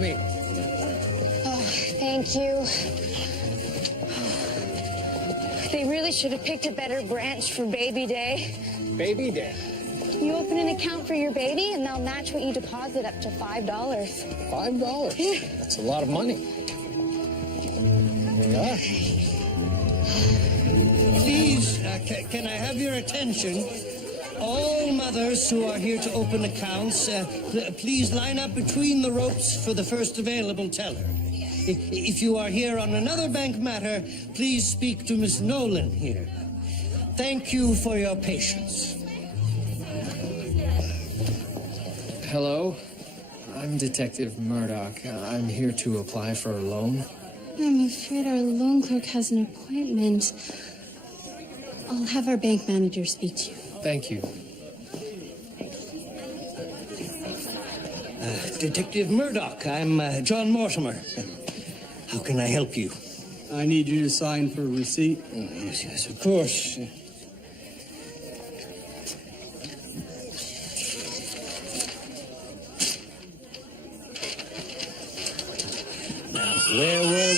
me. Oh, thank you. They really should have picked a better branch for baby day. Baby day? You open an account for your baby, and they'll match what you deposit up to $5. $5? Yeah. That's a lot of money. Yeah. Please, can I have your attention? All mothers who are here to open accounts, please line up between the ropes for the first available teller. If you are here on another bank matter, please speak to Miss Nolan here. Thank you for your patience. Hello, I'm Detective Murdoch. I'm here to apply for a loan. I'm afraid our loan clerk has an appointment. I'll have our bank manager speak to you. Thank you. Detective Murdoch, I'm John Mortimer. How can I help you? I need you to sign for a receipt. Oh, yes, of course. Where will...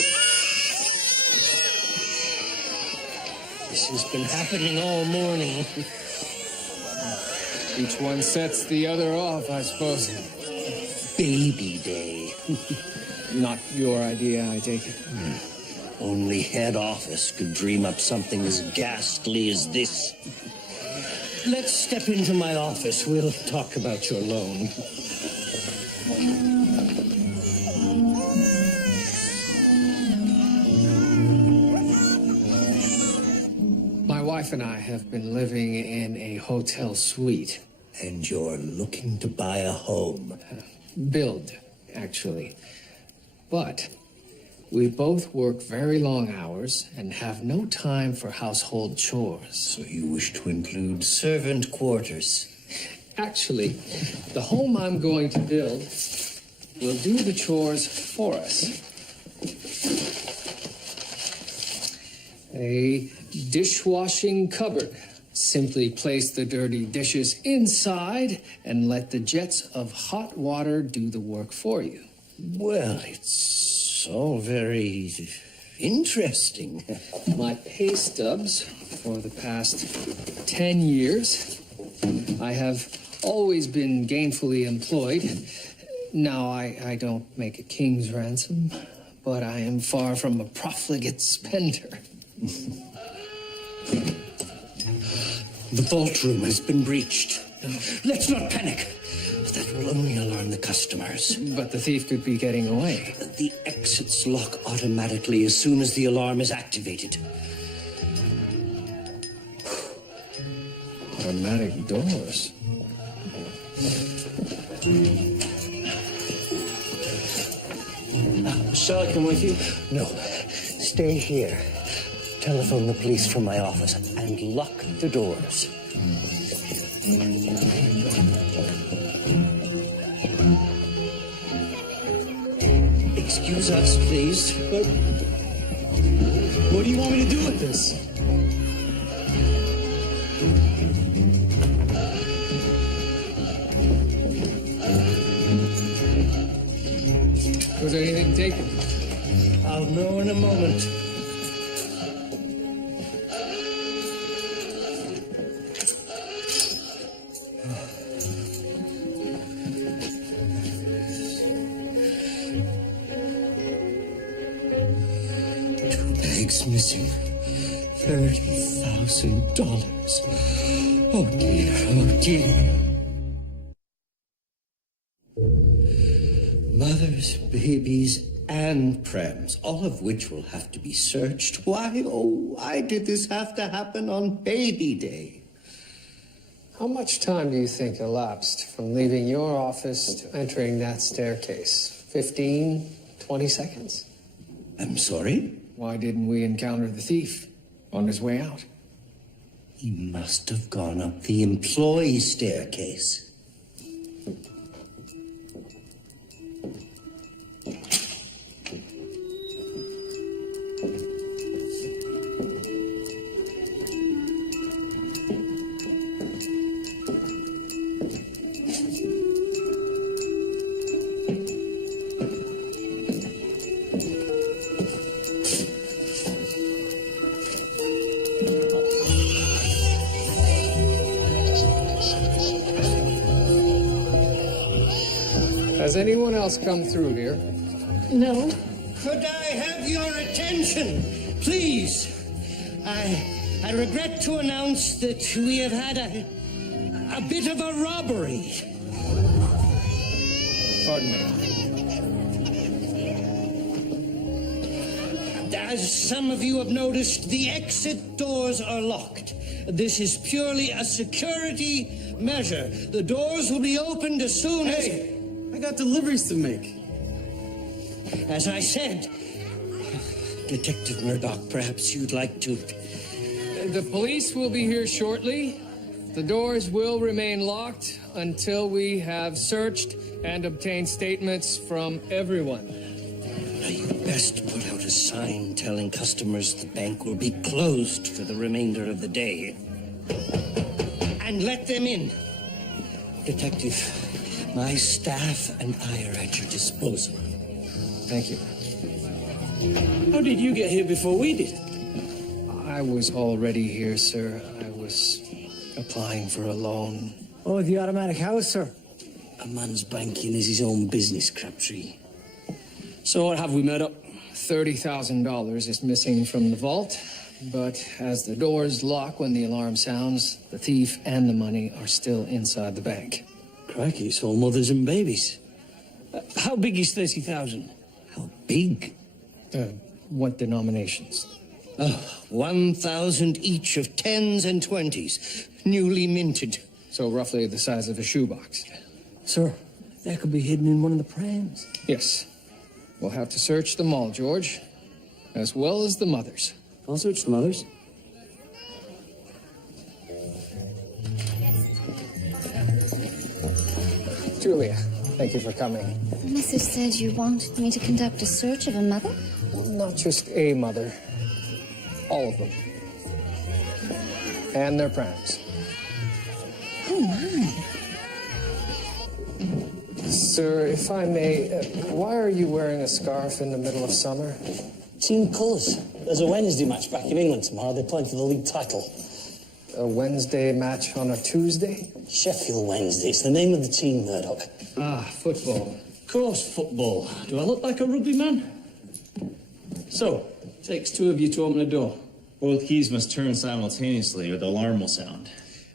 This has been happening all morning. Each one sets the other off, I suppose. Baby day. Not your idea, I take it. Only head office could dream up something as ghastly as this. Let's step into my office. We'll talk about your loan. My wife and I have been living in a hotel suite. And you're looking to buy a home. Build, actually. But we both work very long hours and have no time for household chores. So you wish to include servant quarters? Actually, the home I'm going to build will do the chores for us. A dishwashing cupboard. Simply place the dirty dishes inside and let the jets of hot water do the work for you. Well, it's all very interesting. My pay stubs for the past 10 years. I have always been gainfully employed. Now, I don't make a king's ransom, but I am far from a profligate spender. The vault room has been breached. Let's not panic. That will only alarm the customers. But the thief could be getting away. The exits lock automatically as soon as the alarm is activated. Automatic doors. Shall I come with you? No. Stay here. Telephone the police from my office and lock the doors. Excuse us, please. But what do you want me to do with this? Was there anything taken? I'll know in a moment. Missing $30,000. Oh dear, oh dear. Mothers, babies, and prams, all of which will have to be searched. Why, oh, why did this have to happen on baby day? How much time do you think elapsed from leaving your office to entering that staircase? 15, 20 seconds? I'm sorry? Why didn't we encounter the thief on his way out? He must have gone up the employee staircase. Has anyone else come through here? No. Could I have your attention, please? I regret to announce that we have had a bit of a robbery. Pardon me. As some of you have noticed, the exit doors are locked. This is purely a security measure. The doors will be opened as soon as... Hey, I got deliveries to make. As I said, Detective Murdoch, perhaps you'd like to... The police will be here shortly. The doors will remain locked until we have searched and obtained statements from everyone. You best put out a sign telling customers the bank will be closed for the remainder of the day. And let them in. Detective, my staff and I are at your disposal. Thank you. How did you get here before we did? I was already here, sir. I was applying for a loan. Oh, the automatic house, sir. A man's banking is his own business, Crabtree. So what have we, Murdoch? $30,000 is missing from the vault, but as the doors lock when the alarm sounds, the thief and the money are still inside the bank. Crikey, it's all mothers and babies. How big is 30,000? How big? What denominations? 1,000 each of 10s and 20s, newly minted. So roughly the size of a shoebox. Sir, that could be hidden in one of the prams. Yes. We'll have to search them all, George, as well as the mothers. I'll search the mothers. Julia, thank you for coming. The message said you wanted me to conduct a search of a mother? Not just a mother, all of them. And their prams. Oh, my. Sir, if I may, why are you wearing a scarf in the middle of summer? Team colours. There's a Wednesday match back in England tomorrow. They're playing for the league title. A Wednesday match on a Tuesday? Sheffield Wednesday. It's the name of the team, Murdoch. Ah, football. Of course, football. Do I look like a rugby man? So, it takes two of you to open a door. Both keys must turn simultaneously or the alarm will sound.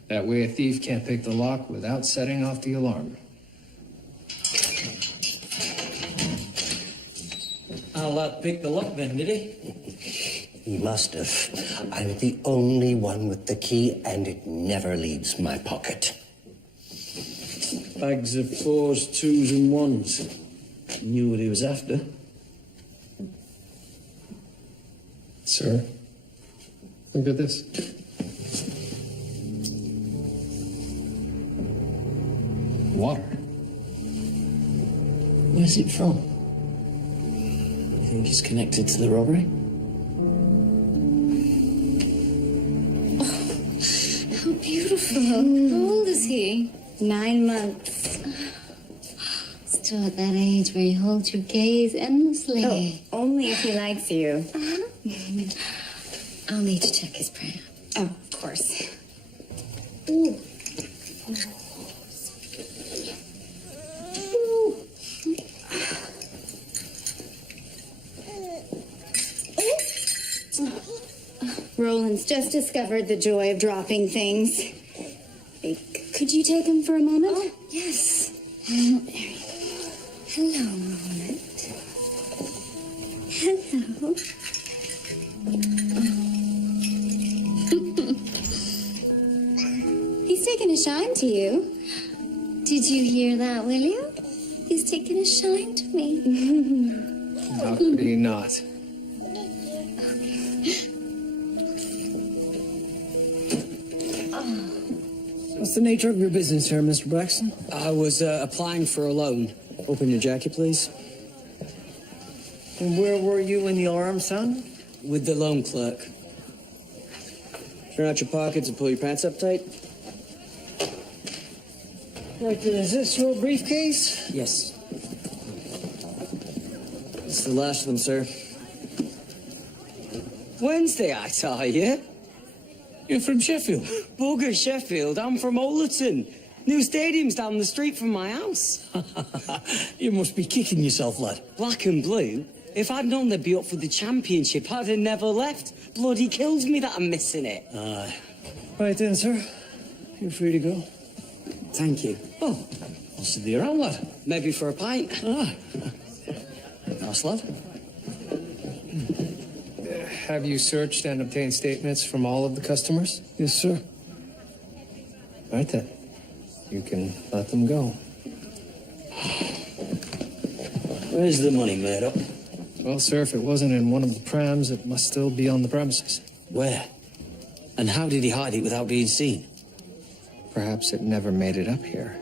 That way a thief can't pick the lock without setting off the alarm. Our lad picked the lock then, did he? He must have. I'm the only one with the key, and it never leaves my pocket. Bags of 4s, 2s and 1s. Knew what he was after. Sir, look at this. Water. Where's it from? You think it's connected to the robbery? How beautiful. How old is he? 9 months. Still at that age where you hold your gaze endlessly. Oh, only if he likes you. I'll need to check his pram. Oh, of course. Ooh. Roland's just discovered the joy of dropping things. Could you take him for a moment? Oh, yes. Hello, Roland. Hello. He's taken a shine to you. Did you hear that, William? He's taken a shine to me. How could he not? What's the nature of your business here, Mr. Braxton? I was applying for a loan. Open your jacket, please. And where were you when the alarm sounded? With the loan clerk. Turn out your pockets and pull your pants up tight. Right, is this your briefcase? Yes. It's the last of them, sir. Wednesday, I tell you. You're from Sheffield. Bugger Sheffield. I'm from Ollerton. New stadium's down the street from my house. You must be kicking yourself, lad. Black and blue? If I'd known they'd be up for the championship, I'd have never left. Bloody kills me that I'm missing it. Aye. Right then, sir. You're free to go. Thank you. Oh, I'll see you around, lad. Maybe for a pint. Ah. Nice, lad. Have you searched and obtained statements from all of the customers? Yes, sir. Right then. You can let them go. Where's the money, Murdoch? Well, sir, if it wasn't in one of the prams, it must still be on the premises. Where? And how did he hide it without being seen? Perhaps it never made it up here.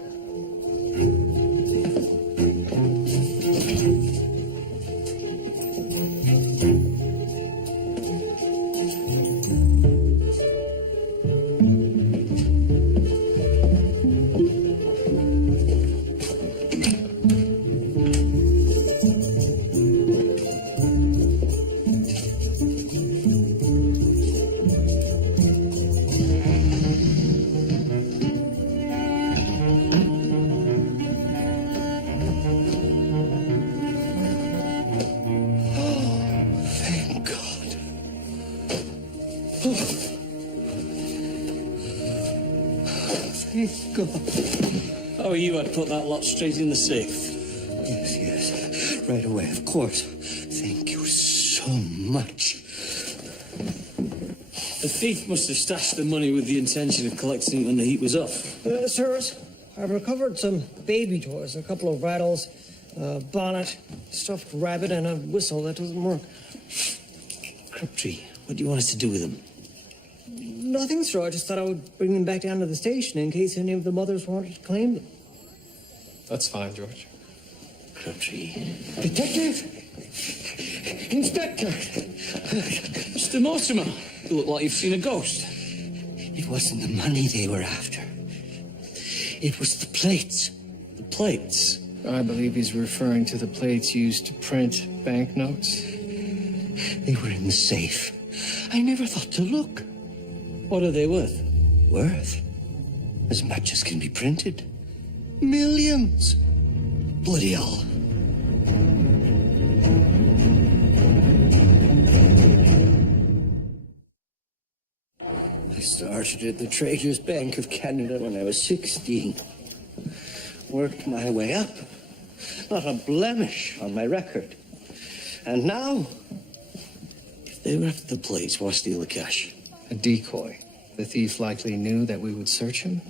Thank God. Oh, you had put that lot straight in the safe. Yes, yes. Right away, of course. Thank you so much. The thief must have stashed the money with the intention of collecting it when the heat was off. Sirs, I've recovered some baby toys, a couple of rattles, a bonnet, stuffed rabbit, and a whistle that doesn't work. Crabtree, what do you want us to do with them? Nothing, sir. I just thought I would bring them back down to the station in case any of the mothers wanted to claim them. That's fine, George. Crabtree. Detective! Inspector! Mr. Mortimer, you look like you've seen a ghost. It wasn't the money they were after. It was the plates. The plates? I believe he's referring to the plates used to print banknotes. They were in the safe. I never thought to look. What are they worth? Worth? As much as can be printed. Millions. Bloody hell. I started at the Traders' Bank of Canada when I was 16. Worked my way up. Not a blemish on my record. And now, If they were after the plates, why steal the cash? A decoy. The thief likely knew that we would search him,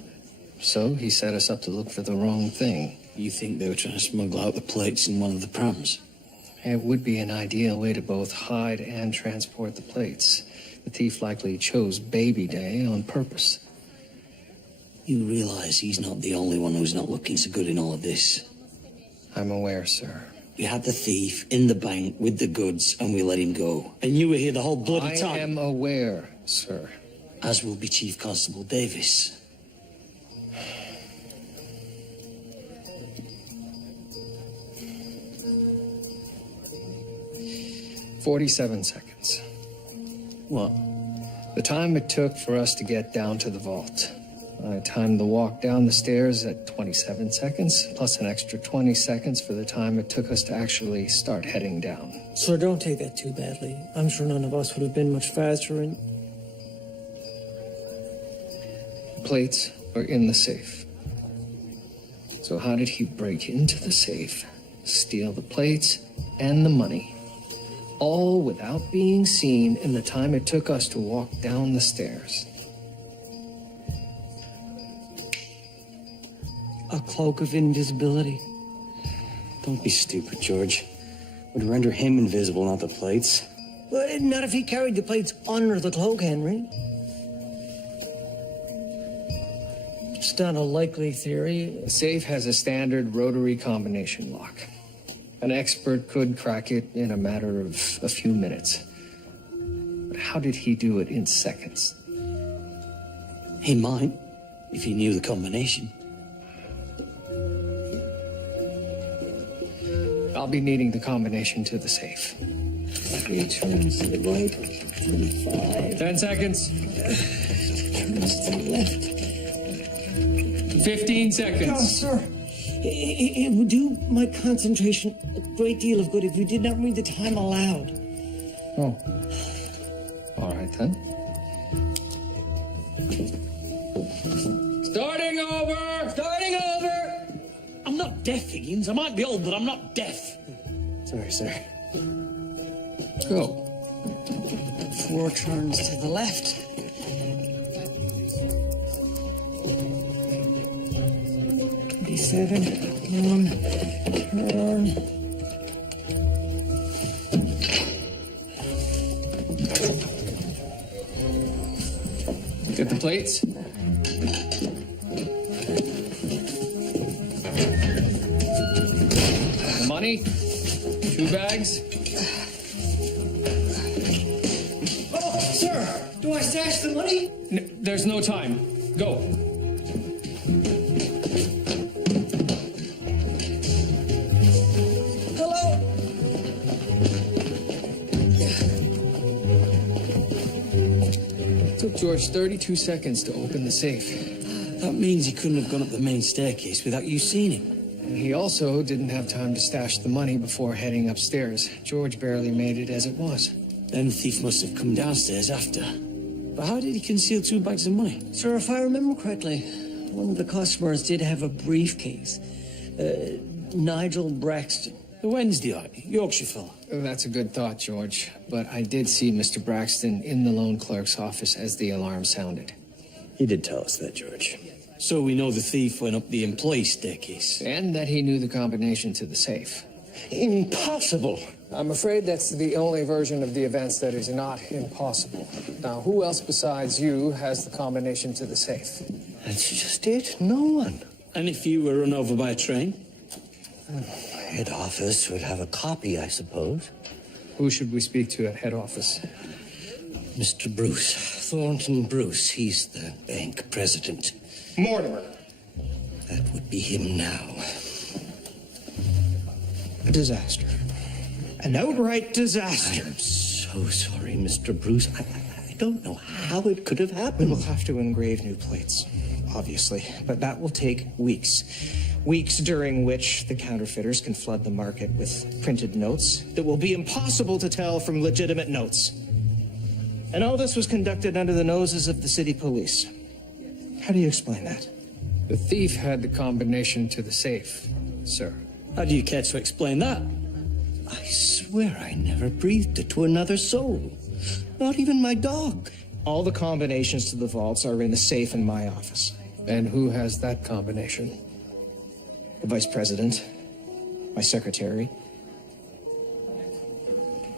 so he set us up to look for the wrong thing. You think they were trying to smuggle out the plates in one of the prams? It would be an ideal way to both hide and transport the plates. The thief likely chose Baby Day on purpose. You realize he's not the only one who's not looking so good in all of this. I'm aware, sir. We had the thief in the bank with the goods and we let him go. And you were here the whole bloody time. I am aware, sir. As will be Chief Constable Davis. "47 seconds. What? The time it took for us to get down to the vault. I timed the walk down the stairs at 27 seconds, plus an extra 20 seconds for the time it took us to actually start heading down. Sir, don't take that too badly. I'm sure none of us would have been much faster and... Plates were in the safe. So how did he break into the safe, steal the plates and the money, all without being seen in the time it took us to walk down the stairs? A cloak of invisibility. Don't be stupid, George. Would render him invisible, not the plates. Well, not if he carried the plates under the cloak, Henry. Just not a likely theory. The safe has a standard rotary combination lock. An expert could crack it in a matter of a few minutes. But how did he do it in seconds? He might, if he knew the combination. I'll be needing the combination to the safe. 3 turns to the right, 25. 10 seconds. Turns to the left. 15 Oh, seconds. sir. It would do my concentration a great deal of good if you did not read the time aloud. Oh. All right, then. Starting over! Starting over! I'm not deaf, Higgins. I might be old, but I'm not deaf. Sorry, sir. Go. 4 turns to the left. 27, 1 turn. Get the plates. The money. 2 bags. Oh, sir! Do I stash the money? There's no time. Go. Hello? It took George 32 seconds to open the safe. That means he couldn't have gone up the main staircase without you seeing him. And he also didn't have time to stash the money before heading upstairs. George barely made it as it was. Then the thief must have come downstairs after. But how did he conceal 2 bags of money? Sir, if I remember correctly, one of the customers did have a briefcase. Nigel Braxton. The Wednesdayite, Yorkshire fella. That's a good thought, George. But I did see Mr. Braxton in the loan clerk's office as the alarm sounded. He did tell us that, George. So we know the thief went up the employee staircase. And that he knew the combination to the safe. Impossible. I'm afraid that's the only version of the events that is not impossible. Now, who else besides you has the combination to the safe? That's just it. No one. And if you were run over by a train? Head office would have a copy, I suppose. Who should we speak to at head office? Mr. Bruce. Thornton Bruce. He's the bank president. Mortimer. That would be him now. A disaster. An outright disaster. I'm so sorry, Mr. Bruce. I don't know how it could have We happened. will have to engrave new plates, obviously, but that will take weeks. Weeks during which the counterfeiters can flood the market with printed notes that will be impossible to tell from legitimate notes. And all this was conducted under the noses of the city police. How do you explain that? The thief had the combination to the safe, sir. How do you care to explain that? I swear I never breathed it to another soul. Not even my dog. All the combinations to the vaults are in the safe in my office. And who has that combination? The vice president, my secretary.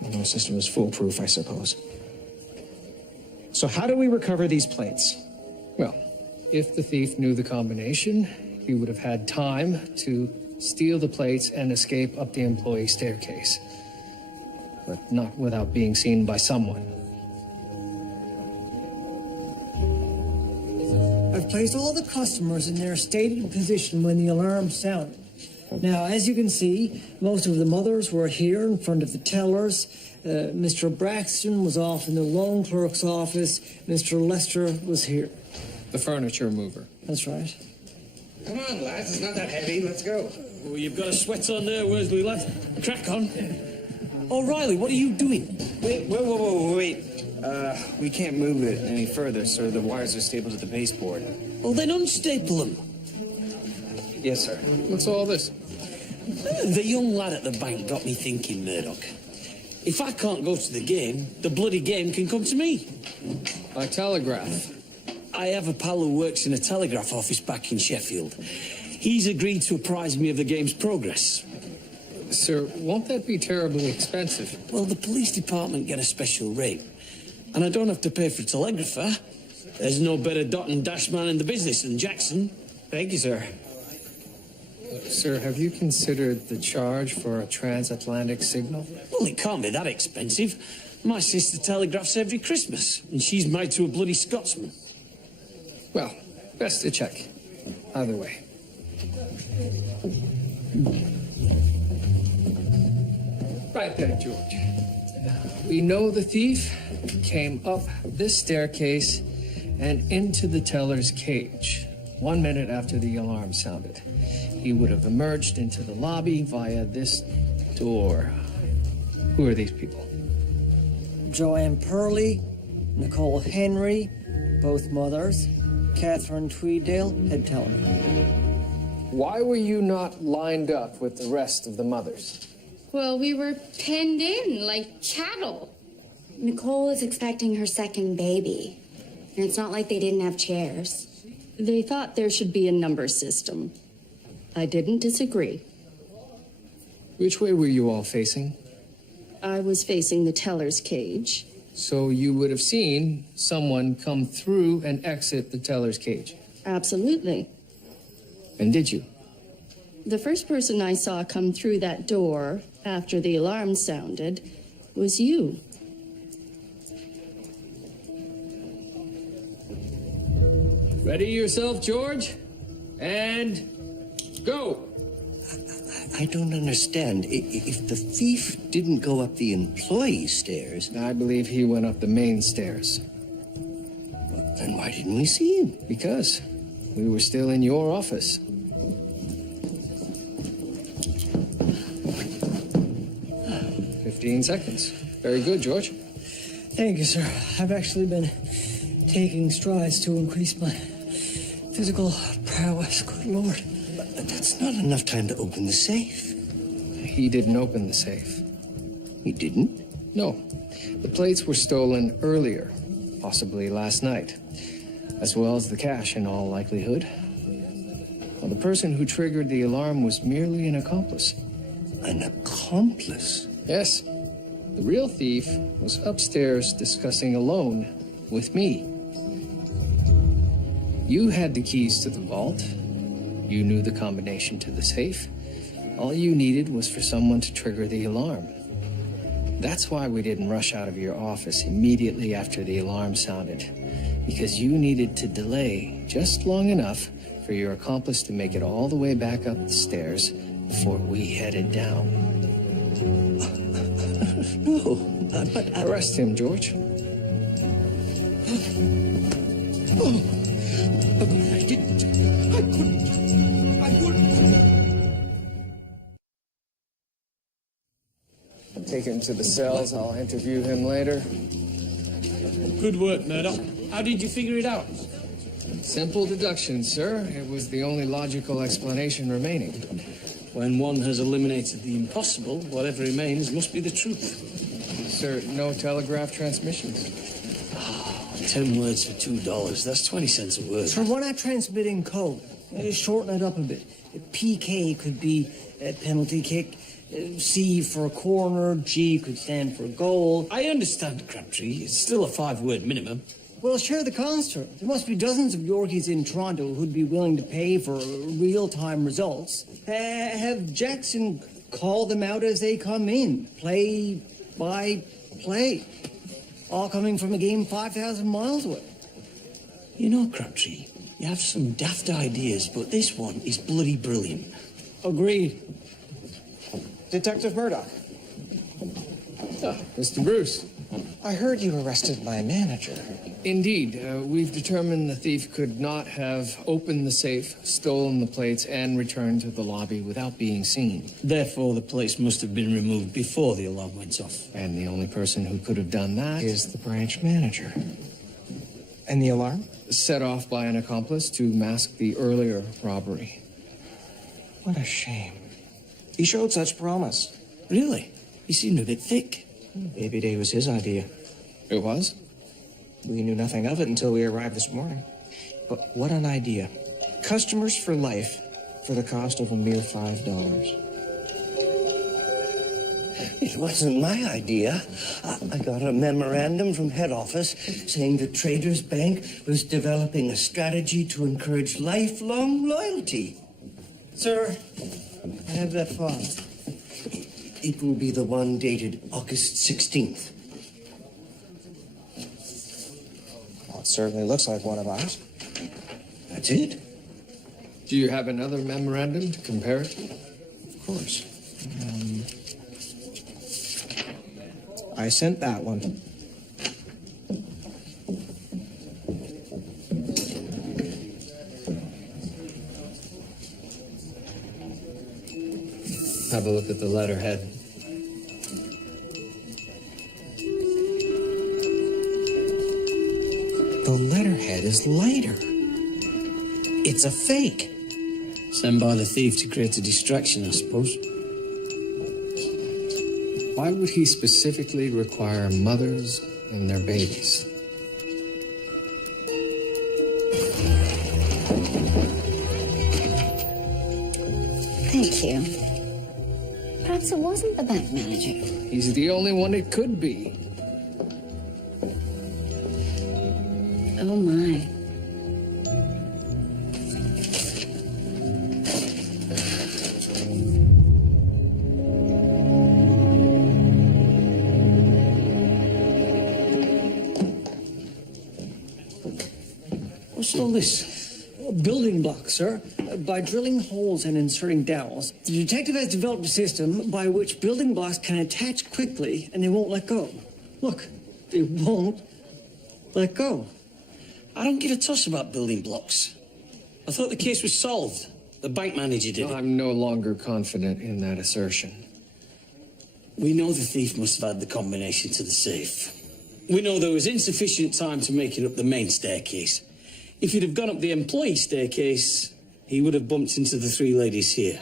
The system is foolproof, I suppose. So how do we recover these plates? Well, if the thief knew the combination, he would have had time to steal the plates and escape up the employee staircase. But not without being seen by someone. I've placed all the customers in their stated position when the alarm sounded. Now, as you can see, most of the mothers were here in front of the tellers. Mr. Braxton was off in the loan clerk's office. Mr. Lester was here. The furniture mover. That's right. Come on, lads. It's not that heavy. Let's go. Oh, you've got a sweat on there, Worsley, lad. Crack on. O'Reilly, what are you doing? Wait. We can't move it any further, sir. The wires are stapled to the baseboard. Well, then unstaple them. Yes, sir. What's all this? The young lad at the bank got me thinking, Murdoch. If I can't go to the game, the bloody game can come to me. By telegraph. I have a pal who works in a telegraph office back in Sheffield. He's agreed to apprise me of the game's progress. Sir, won't that be terribly expensive? Well, the police department get a special rate. And I don't have to pay for a telegrapher. There's no better dot and dash man in the business than Jackson. Thank you, sir. Sir, have you considered the charge for a transatlantic signal? Well, it can't be that expensive. My sister telegraphs every Christmas, and she's married to a bloody Scotsman. Well, best to check. Either way. Right then, George. We know the thief came up this staircase and into the teller's cage. 1 minute after the alarm sounded. He would have emerged into the lobby via this door. Who are these people? Joanne Purley, Nicole Henry, both mothers, Catherine Tweeddale, head teller. Why were you not lined up with the rest of the mothers? Well, we were penned in like cattle. Nicole is expecting her second baby. And it's not like they didn't have chairs. They thought there should be a number system. I didn't disagree. Which way were you all facing? I was facing the teller's cage. So you would have seen someone come through and exit the teller's cage? Absolutely. And did you? The first person I saw come through that door after the alarm sounded was you. Ready yourself, George? And go! I don't understand. If the thief didn't go up the employee stairs... I believe he went up the main stairs. Then why didn't we see him? Because we were still in your office. "15 seconds. Very good, George. Thank you, sir. I've actually been taking strides to increase my physical prowess. Good Lord. But that's not enough time to open the safe. He didn't open the safe. He didn't? No. The plates were stolen earlier, possibly last night, as well as the cash in all likelihood. Well, the person who triggered the alarm was merely an accomplice. An accomplice? Yes. The real thief was upstairs discussing alone with me. You had the keys to the vault. You knew the combination to the safe. All you needed was for someone to trigger the alarm. That's why we didn't rush out of your office immediately after the alarm sounded, because you needed to delay just long enough for your accomplice to make it all the way back up the stairs before we headed down. No, but... Arrest him, George. Oh, but I didn't. I couldn't. I wouldn't. Take him to the cells. I'll interview him later. Good work, Murdoch. How did you figure it out? Simple deduction, sir. It was the only logical explanation remaining. When one has eliminated the impossible, whatever remains must be the truth. Sir, no telegraph transmissions. 10 words for $2. That's 20 cents a word. Sir, why not transmit in code? Shorten it up a bit. PK could be a penalty kick. C for a corner. G could stand for goal. I understand, Crabtree. It's still a 5-word minimum. Well, share the cost, sir. There must be dozens of Yorkies in Toronto who'd be willing to pay for real-time results. Have Jackson call them out as they come in. Play by play. All coming from a game 5,000 miles away. You know, Crabtree, you have some daft ideas, but this one is bloody brilliant. Agreed. Detective Murdoch. Mr. Bruce. I heard you arrested my manager. Indeed. We've determined the thief could not have opened the safe, stolen the plates, and returned to the lobby without being seen. Therefore, the plates must have been removed before the alarm went off. And the only person who could have done that Is the branch manager. And the alarm? set off by an accomplice to mask the earlier robbery. What a shame. He showed such promise. Really? He seemed a bit thick. Baby Day was his idea. It was? We knew nothing of it until we arrived this morning. But what an idea. Customers for life for the cost of a mere $5. It wasn't my idea. I got a memorandum from head office saying the Traders Bank was developing a strategy to encourage lifelong loyalty. Sir, I have that file. It will be the one dated August 16th. Well, it certainly looks like one of ours. That's it. Do you have another memorandum to compare it to? Of course. I sent that one. have a look at the letterhead. The letterhead is lighter. It's a fake. Sent by the thief to create a distraction, I suppose. Why would he specifically require mothers and their babies? Thank you. Perhaps it wasn't the bank manager. He's the only one it could be. Oh my. What's all this? Building blocks, sir. By drilling holes and inserting dowels, the detective has developed a system by which building blocks can attach quickly and they won't let go. Look, they won't let go. I don't give a toss about building blocks. I thought the case was solved. The bank manager did it. I'm no longer confident in that assertion. We know the thief must have had the combination to the safe. We know there was insufficient time to make it up the main staircase. If he'd have gone up the employee staircase, he would have bumped into the three ladies here.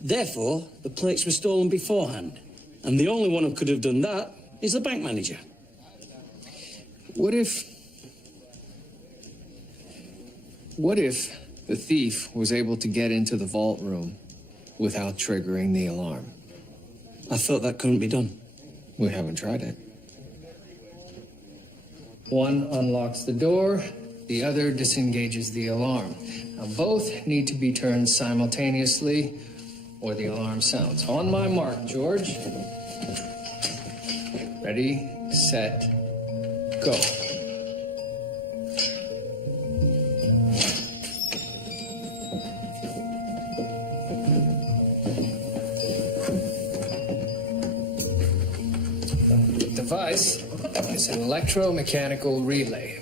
Therefore, the plates were stolen beforehand. And the only one who could have done that is the bank manager. What if the thief was able to get into the vault room without triggering the alarm? I thought that couldn't be done. We haven't tried it. One unlocks the door, the other disengages the alarm. Now, both need to be turned simultaneously, or the alarm sounds. On my mark, George. Ready, set, go. The device is an electromechanical relay.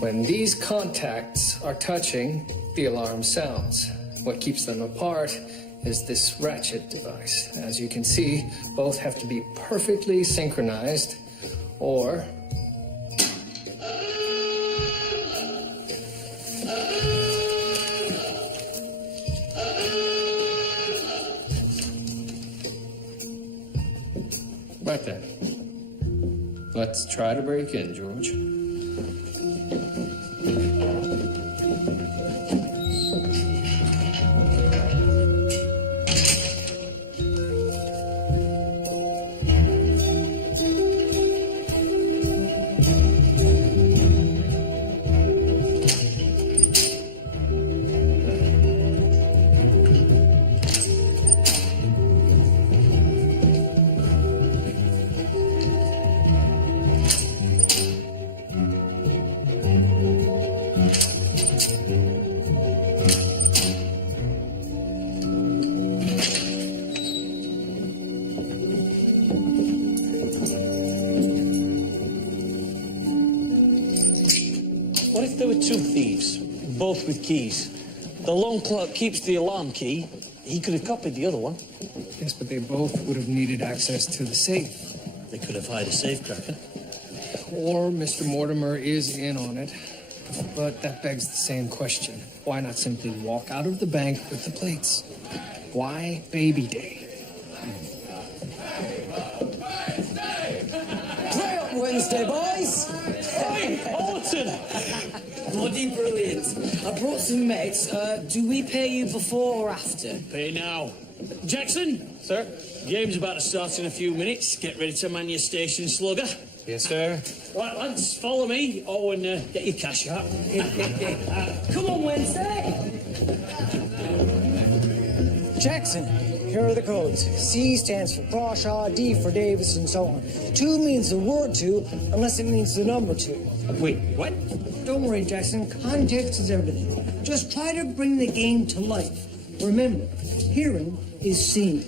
When these contacts are touching, the alarm sounds. What keeps them apart is this ratchet device. As you can see, both have to be perfectly synchronized, or right then. Let's try to break in, George. What if there were two thieves, both with keys? The loan clerk keeps the alarm key. He could have copied the other one. Yes, but they both would have needed access to the safe. They could have hired a safecracker. Or Mr. Mortimer is in on it. But that begs the same question. Why not simply walk out of the bank with the plates? Why Baby Day? Play up Wednesday, boys! Hey, Alton! Bloody brilliant. I brought some mates. Do we pay you before or after? Pay now. Jackson? Sir? Game's about to start in a few minutes. Get ready to man your station, slugger. Yes, sir. Right, lads, follow me. Oh, and get your cash out. Come on, Wednesday! Jackson, here are the codes. C stands for Crawshaw, D for Davis, and so on. 2 means the word two, unless it means the number two. Wait, what? Don't worry, Jackson. Context is everything. Just try to bring the game to life. Remember, hearing is seeing.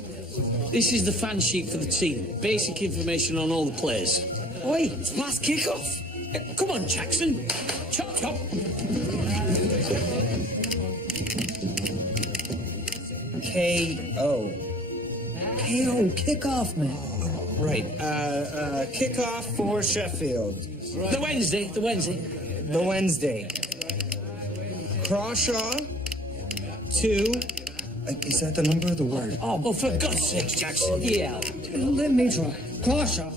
This is the fan sheet for the team. Basic information on all the players. Oi, it's past kickoff. Come on, Jackson. Chop, chop. K.O. KO, kickoff, man. Right. Kickoff for Sheffield. The Wednesday. The Wednesday. Crawshaw to... is that the number of the word? Oh, for God's sake, Jackson. Yeah. Let me try. Crawshaw.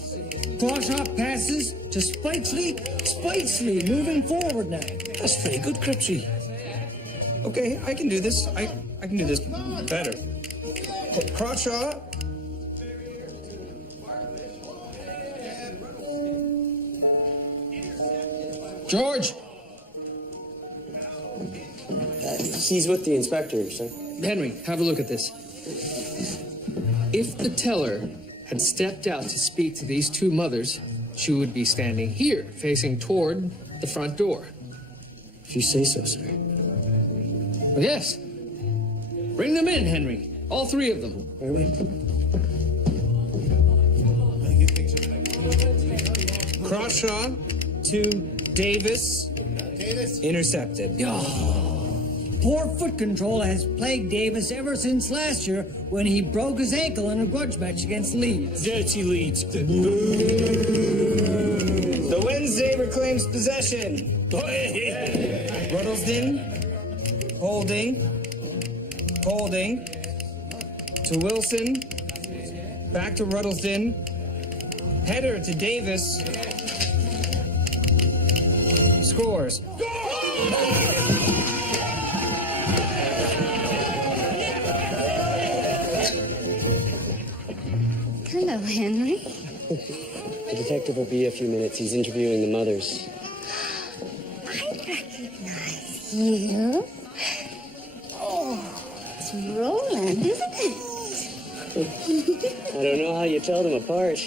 Crawshaw passes to Spitesley. Spitesley moving forward now. That's pretty good, Cripsy. Okay, I can do this. I can do this better. Crawshaw. George! He's with the inspector, sir. Henry, have a look at this. If the teller had stepped out to speak to these two mothers, she would be standing here, facing toward the front door. If you say so, sir. Well, yes. Bring them in, Henry. All three of them. Crawshaw to Davis. Intercepted. Poor foot control has plagued Davis ever since last year when he broke his ankle in a grudge match against Leeds. Dirty Leeds. The Wednesday reclaims possession. Ruddlesden. Holding. To Wilson. Back to Ruddlesden. Header to Davis. Scores. Hello, Henry. The detective will be a few minutes. He's interviewing the mothers. I recognize you. Oh, it's Roland, isn't it? I don't know how you tell them apart.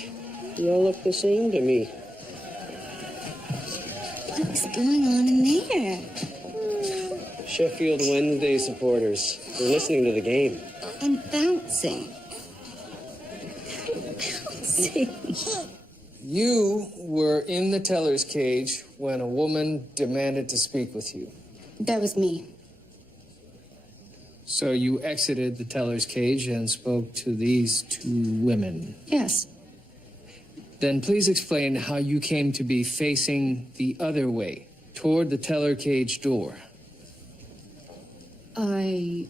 You all look the same to me. What's going on in there? Sheffield Wednesday supporters. They're listening to the game. And bouncing. You were in the teller's cage when a woman demanded to speak with you. That was me. So you exited the teller's cage and spoke to these two women. Yes. Then please explain how you came to be facing the other way, toward the teller cage door. The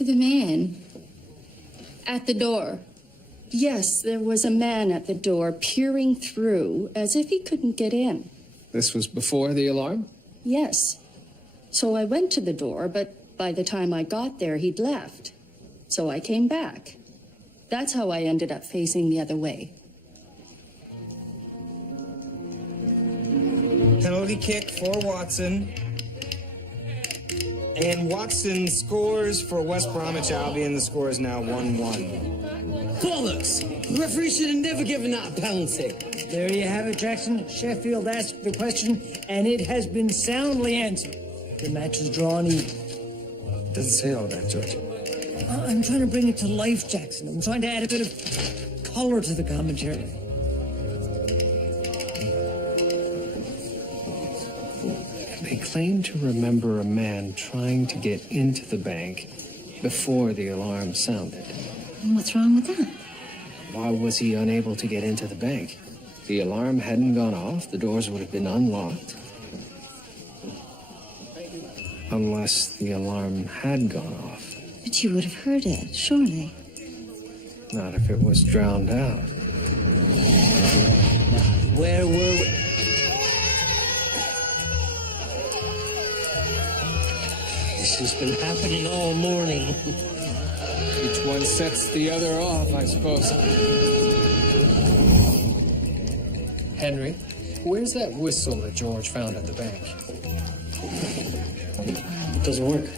man at the door. Yes, there was a man at the door peering through as if he couldn't get in. This was before the alarm? Yes. So I went to the door, but by the time I got there, he'd left. So I came back. That's how I ended up facing the other way. Penalty kick for Watson. And Watson scores for West Bromwich Albion. The score is now 1-1. Bollocks! The referee should have never given that a penalty. There you have it, Jackson. Sheffield asked the question, and it has been soundly answered. The match is drawn even. Doesn't say all that, George. I'm trying to bring it to life, Jackson. I'm trying to add a bit of color to the commentary. They claim to remember a man trying to get into the bank before the alarm sounded. And what's wrong with that? Why was he unable to get into the bank? The alarm hadn't gone off. The doors would have been unlocked. Unless the alarm had gone off. But you would have heard it, surely. Not if it was drowned out. Where were we? This has been happening all morning. Each one sets the other off, I suppose. Henry, where's that whistle that George found at the bank? It doesn't work.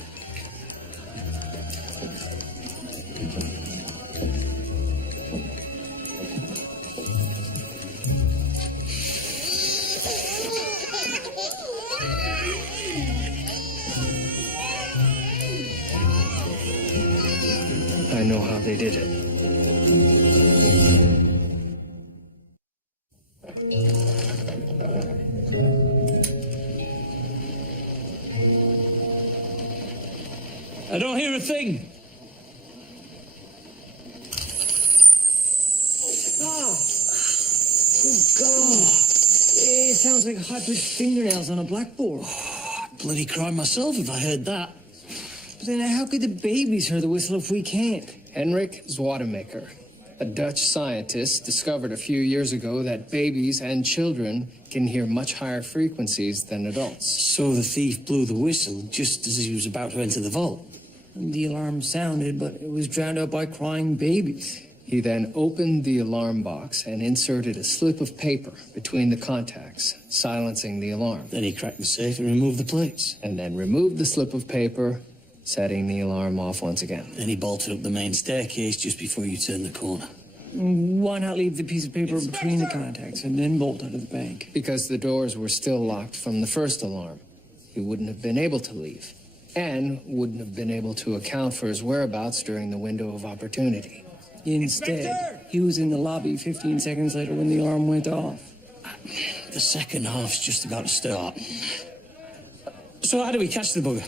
I know how they did it. I don't hear a thing. Ah! Good God! It sounds like high-pitched fingernails on a blackboard. I'd bloody cry myself if I heard that. But then how could the babies hear the whistle if we can't? Henrik Zwademaker, a Dutch scientist, discovered a few years ago that babies and children can hear much higher frequencies than adults. So the thief blew the whistle just as he was about to enter the vault. The alarm sounded, but it was drowned out by crying babies. He then opened the alarm box and inserted a slip of paper between the contacts, silencing the alarm. Then he cracked the safe and removed the plates. And then removed the slip of paper, setting the alarm off once again. Then he bolted up the main staircase just before you turned the corner. Why not leave the piece of paper between the contacts and then bolt out of the bank? Because the doors were still locked from the first alarm. He wouldn't have been able to leave, and wouldn't have been able to account for his whereabouts during the window of opportunity. Instead, he was in the lobby 15 seconds later when the alarm went off. The second half's just about to start. So how do we catch the bugger?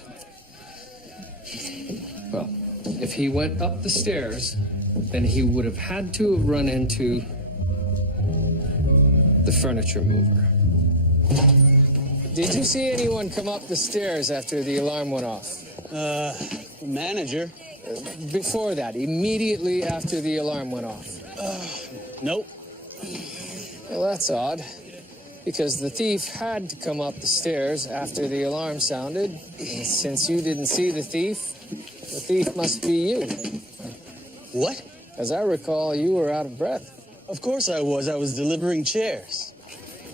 Well, if he went up the stairs, then he would have had to have run into the furniture mover. Did you see anyone come up the stairs after the alarm went off? The manager. Before that, immediately after the alarm went off? Nope. Well, that's odd, because the thief had to come up the stairs after the alarm sounded. And since you didn't see the thief must be you. What? As I recall, you were out of breath. Of course I was. I was delivering chairs.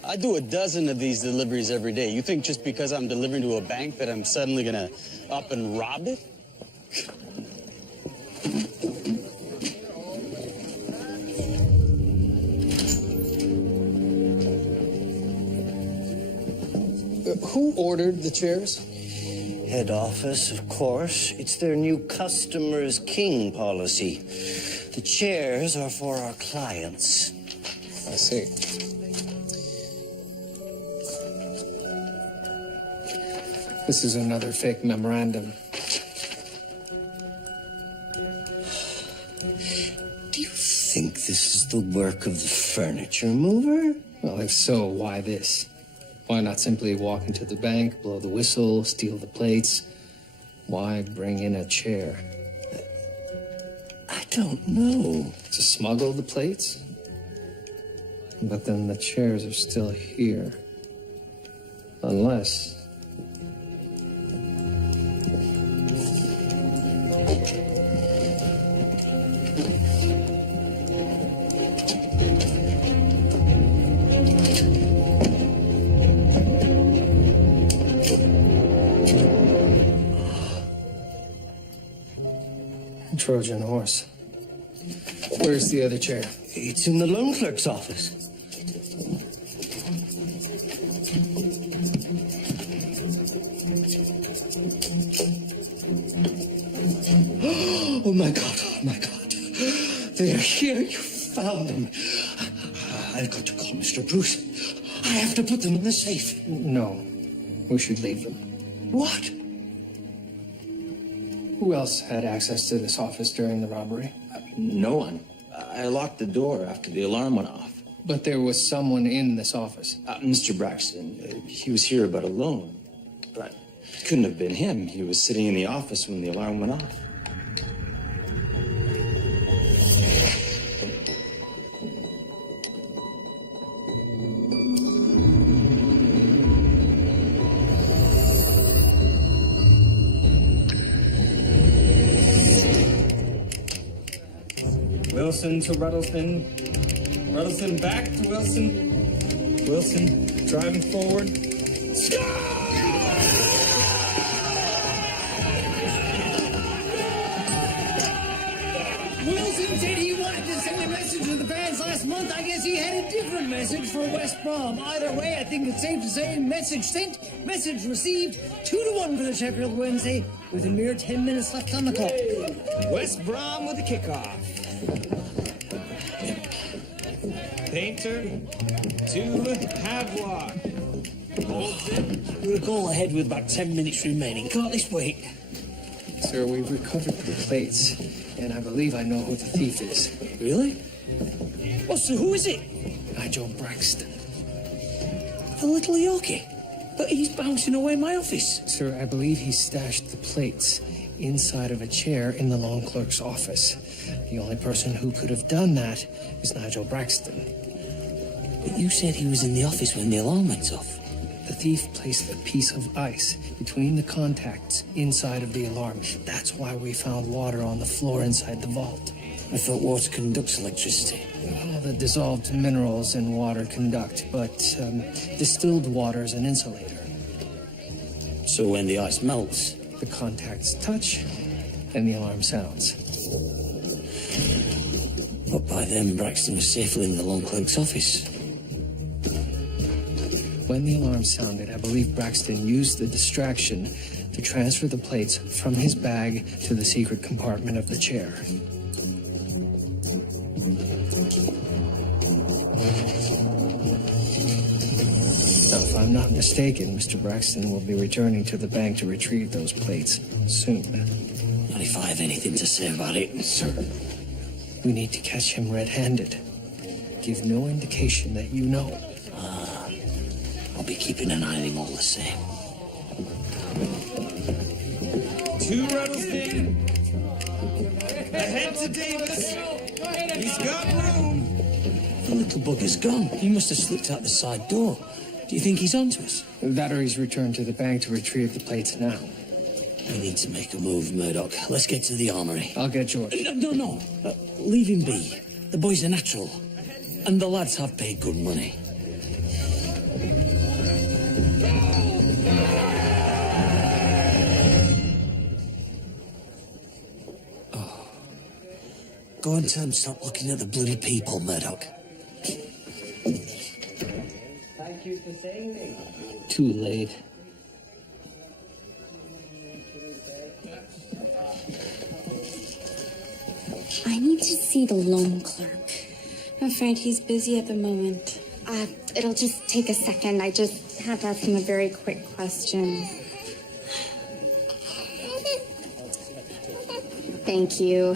I do a dozen of these deliveries every day. You think just because I'm delivering to a bank that I'm suddenly gonna up and rob it? Who ordered the chairs? Head office, of course. It's their new customer is king policy. The chairs are for our clients. I see. This is another fake memorandum. Do you think this is the work of the furniture mover? Well, if so, why this? Why not simply walk into the bank, blow the whistle, steal the plates? Why bring in a chair? I don't know. To smuggle the plates? But then the chairs are still here. Unless... Trojan horse. Where's the other chair? It's in the loan clerk's office. Oh my God, oh my God. They're here, you found them. I've got to call Mr. Bruce. I have to put them in the safe. No, we should leave them. What? Who else had access to this office during the robbery? No one. I locked the door after the alarm went off. But there was someone in this office. Mr. Braxton. He was here about a loan. But it couldn't have been him. He was sitting in the office when the alarm went off. Wilson to Ruddleston. Ruddleston back to Wilson. Wilson driving forward. Wilson said he wanted to send a message to the fans last month. I guess he had a different message for West Brom. Either way, I think it's safe to say message sent, message received, 2-1 for the Sheffield Wednesday, with a mere 10 minutes left on the clock. West Brom with the kickoff. Painter to Havelock. We're a goal ahead with about 10 minutes remaining. Can't this wait? Sir, we've recovered the plates, and I believe I know who the thief is. Really? Oh, so who is it? Nigel Braxton. The little Yorkie. But he's bouncing away in my office. Sir, I believe he stashed the plates inside of a chair in the loan clerk's office. The only person who could have done that is Nigel Braxton. But you said he was in the office when the alarm went off. The thief placed a piece of ice between the contacts inside of the alarm. That's why we found water on the floor inside the vault. I thought water conducts electricity. Well, the dissolved minerals in water conduct, but distilled water is an insulator. So when the ice melts, the contacts touch and the alarm sounds. But by then, Braxton was safely in the loan clerk's office. When the alarm sounded, I believe Braxton used the distraction to transfer the plates from his bag to the secret compartment of the chair. Now, if I'm not mistaken, Mr. Braxton will be returning to the bank to retrieve those plates soon. Not if I have anything to say about it. Sir, we need to catch him red-handed. Give no indication that you know. I'll be keeping an eye on him all the same. 2 Rattlesnake. Ahead to Davis. He's got room. The little bugger's gone. He must have slipped out the side door. Do you think he's onto us? That or he's returned to the bank to retrieve the plates now. We need to make a move, Murdoch. Let's get to the armory. I'll get George. No. Leave him be. The boy's a natural. And the lads have paid good money. Go and tell him to stop looking at the bloody people, Murdoch. Thank you for saying me. Too late. I need to see the loan clerk. I'm afraid he's busy at the moment. It'll just take a second. I just have to ask him a very quick question. Thank you.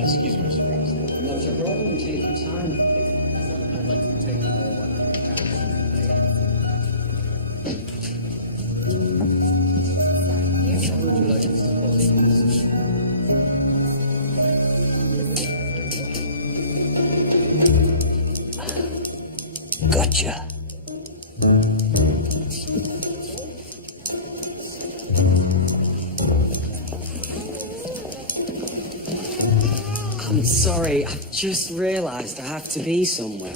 Excuse me, Mr. Braxton. No, it's a problem. Take your time. I'd like to take a little while. Would you like to Gotcha. I'm sorry, I just realised I have to be somewhere.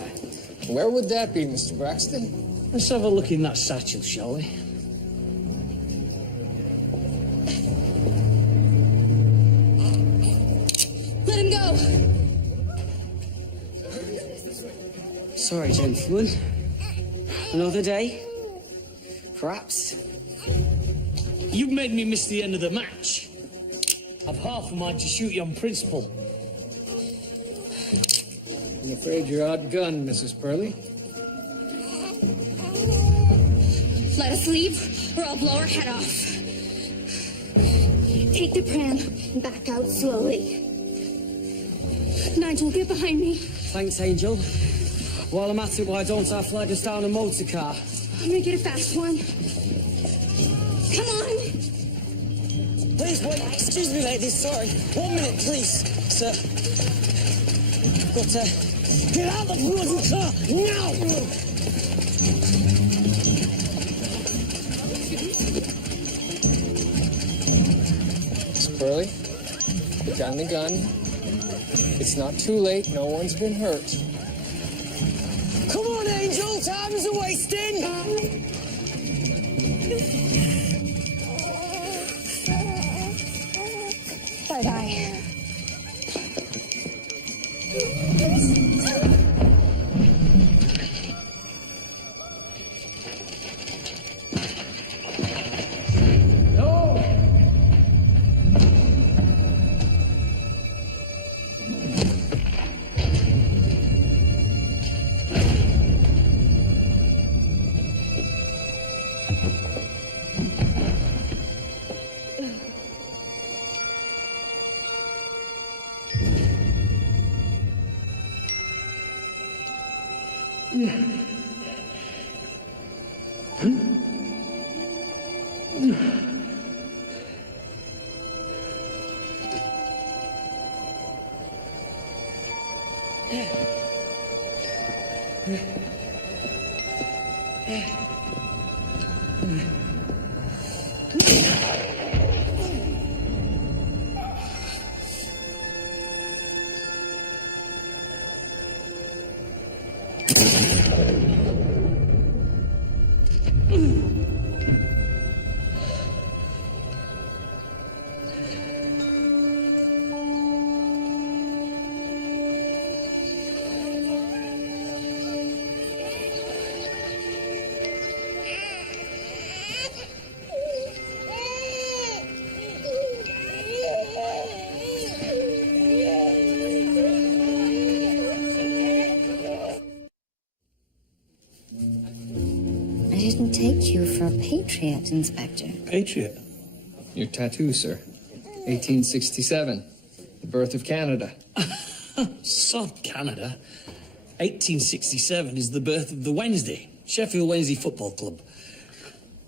Where would that be, Mr. Braxton? Let's have a look in that satchel, shall we? Let him go! Sorry, gentlemen. Another day? Perhaps? You've made me miss the end of the match. I've half a mind to shoot you on principle. I'm afraid you're outgunned, Mrs. Purley. Let us leave, or I'll blow her head off. Take the pram and back out slowly. Nigel, get behind me. Thanks, Angel. While I'm at it, why don't I flag us down a motor car? I'm gonna get a fast one. Come on! Please, wait. Excuse me, ladies. Sorry. 1 minute, please. Sir. I've got to get out of the bloody car now! Miss Purley, you got the gun. It's not too late. No one's been hurt. Come on, Angel. Time is wasting. Bye-bye. I didn't take you for a patriot, Inspector. Patriot? Your tattoo, sir. 1867. The birth of Canada. Sod Canada. 1867 is the birth of the Wednesday, Sheffield Wednesday Football Club.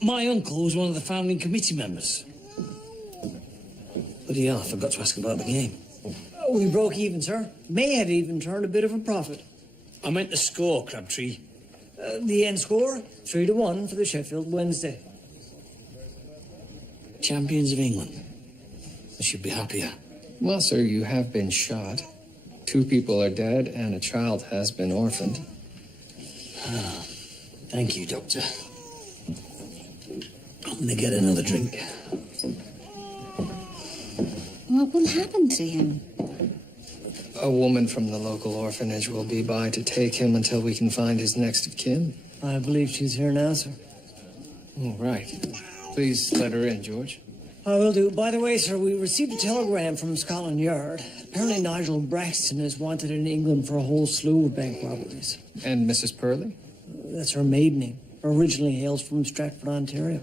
My uncle was one of the founding committee members. Bloody hell, I forgot to ask about the game. We broke even, sir. May have even turned a bit of a profit. I meant the score, Crabtree. The end score, 3-1 for the Sheffield Wednesday. Champions of England. I should be happier. Well, sir, you have been shot. 2 people are dead, and a child has been orphaned. Thank you, Doctor. I'm gonna get another drink. What will happen to him? A woman from the local orphanage will be by to take him until we can find his next of kin. I believe she's here now, sir. Oh, right. Please let her in, George. I will do. By the way, sir, we received a telegram from Scotland Yard. Apparently Nigel Braxton is wanted in England for a whole slew of bank robberies. And Mrs. Purley? That's her maiden name. Originally hails from Stratford, Ontario.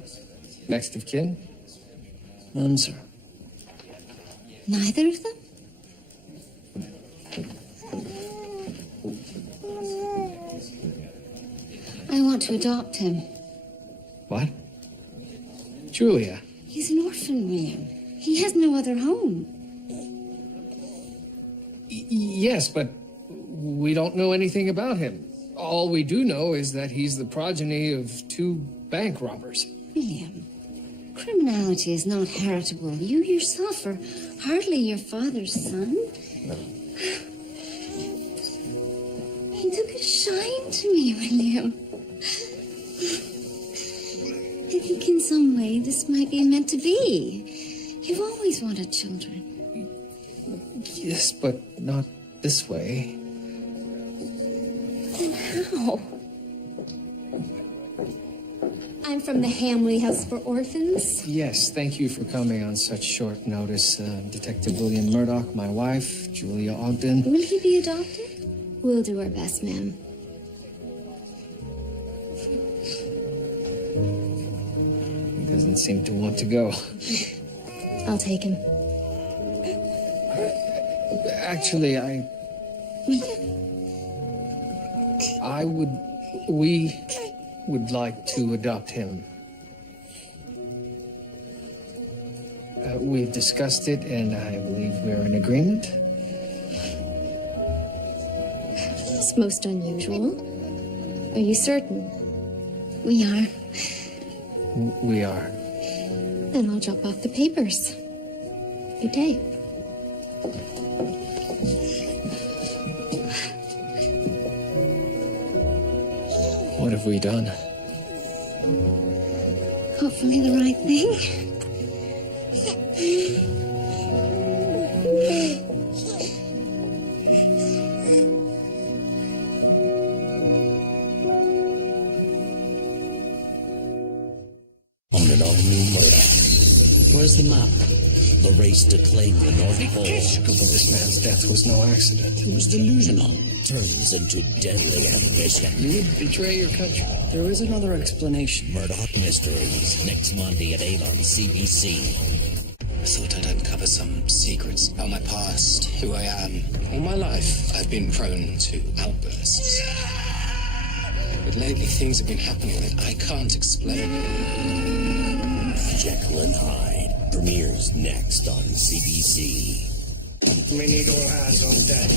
Next of kin? None, sir. Neither of them? I want to adopt him. What? Julia. He's an orphan, William. He has no other home. Yes, but we don't know anything about him. All we do know is that he's the progeny of 2 bank robbers. William, criminality is not heritable. You yourself are hardly your father's son. He took a shine to me, William. I think in some way this might be meant to be. You've always wanted children. Yes, but not this way. Then how? I'm from the Hamley House for Orphans. Yes, thank you for coming on such short notice. Detective William Murdoch, my wife, Julia Ogden. Will he be adopted? We'll do our best, ma'am. He doesn't seem to want to go. I'll take him. Actually, we would like to adopt him. We've discussed it, and I believe we're in agreement. It's most unusual. Are you certain? We are. We are. Then I'll drop off the papers. Good day. What have we done? Hopefully the right thing. On an all-new Murdoch. Where's the map? The race to claim the North Pole. This man's death was no accident. It was delusional. Turns into deadly ambition. You would betray your country. There is another explanation. Murdoch Mysteries, next Monday at 8 on CBC. I thought I'd uncover some secrets about my past, who I am. All my life, I've been prone to outbursts. But lately things have been happening that I can't explain. Jekyll and Hyde premieres next on CBC. We need all hands on deck.